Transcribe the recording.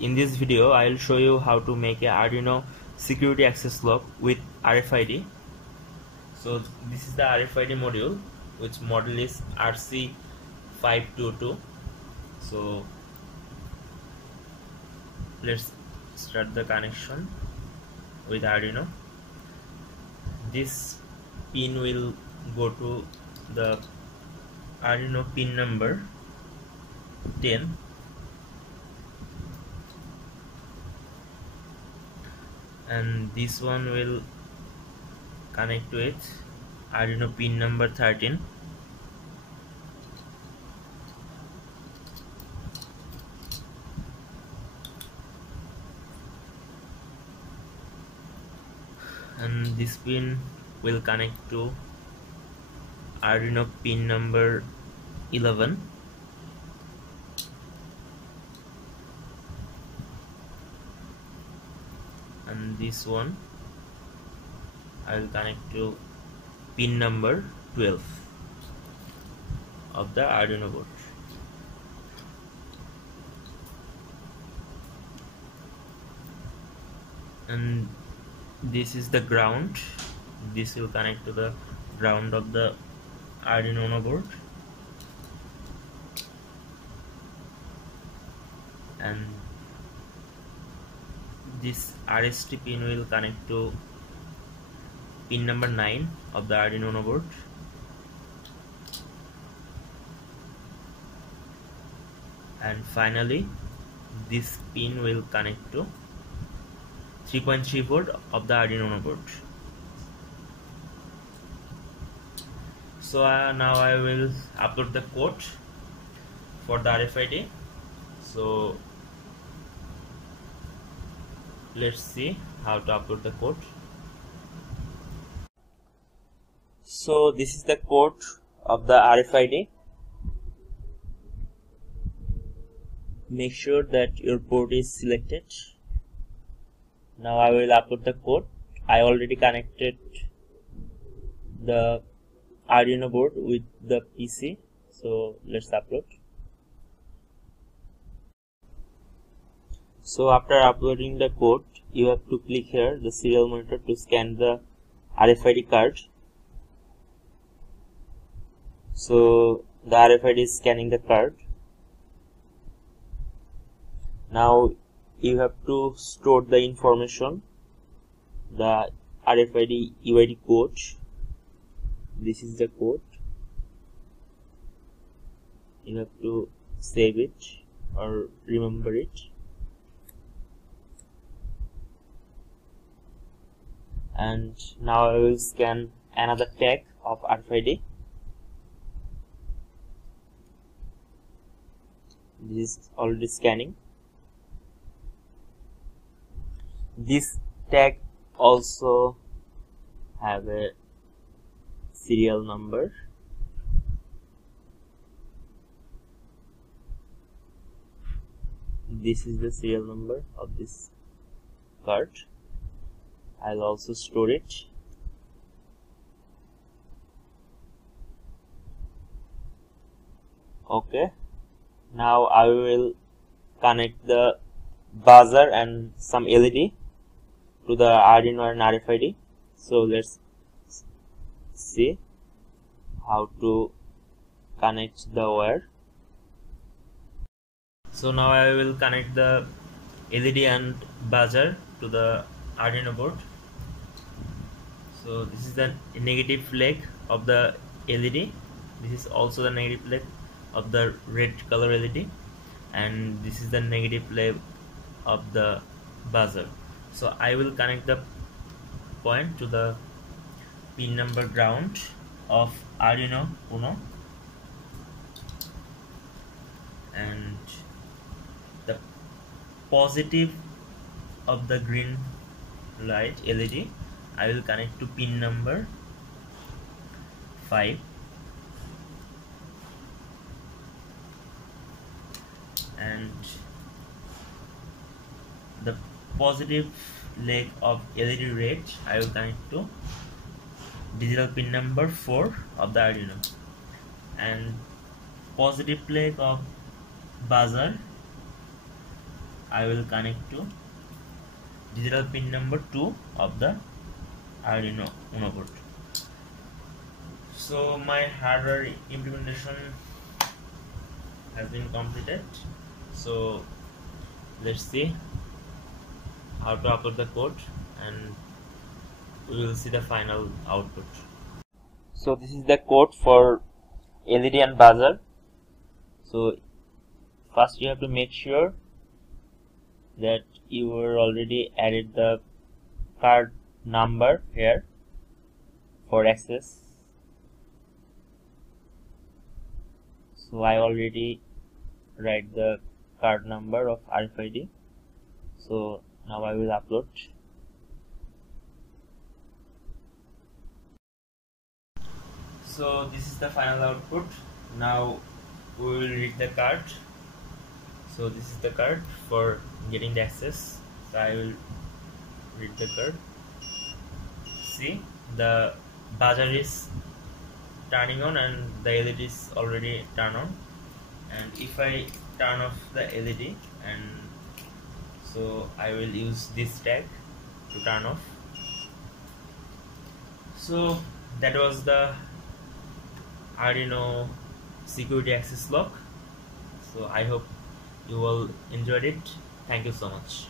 In this video I will show you how to make a Arduino security access lock with RFID. So this is the RFID module, which model is RC522. So let's start the connection with Arduino. This pin will go to the Arduino pin number 10, and this one will connect with Arduino pin number 13, and this pin will connect to Arduino pin number 11, and this one I will connect to pin number 12 of the Arduino board. And this is the ground. This will connect to the ground of the Arduino UNO board, and this RST pin will connect to pin number 9 of the Arduino UNO board, and finally this pin will connect to 3.3 volt of the Arduino UNO board. So now I will upload the code for the RFID. So let's see how to upload the code. So this is the code of the RFID. Make sure that your port is selected. Now I will upload the code. I already connected the Arduino board with the PC, so let's upload. So after uploading the code, you have to click here the serial monitor to scan the RFID card. So the RFID is scanning the card. Now you have to store the information, the RFID UID code. This is the code. You have to save it or remember it. And now I will scan another tag of RFID. This is already scanning. This tag also have a serial number. This is the serial number of this card. I'll also store it. Okay, now I will connect the buzzer and some LED to the Arduino and RFID. So let's see how to connect the wire. So now I will connect the LED and buzzer to the Arduino board. So this is the negative leg of the LED. This is also the negative leg of the red color LED, and this is the negative leg of the buzzer. So I will connect the point to the pin number ground of Arduino UNO, and the positive of the green light LED I will connect to pin number 5, and the positive leg of LED red I will connect to digital pin number 4 of the Arduino, and positive leg of buzzer I will connect to digital pin number 2 of the Arduino UNO board. So my hardware implementation has been completed. So let's see how to upload the code, and we will see the final output. So this is the code for LED and buzzer. So first you have to make sure that you are already added the card number here for access. So I already write the card number of RFID. So now I will upload. So this is the final output. Now we will read the card. So this is the card for getting the access. So I will read the card. See, the buzzer is turning on and the LED is already turned on. And if I turn off the LED, and so I will use this tag to turn off. So that was the Arduino Security Access block. So I hope you all enjoyed it. Thank you so much.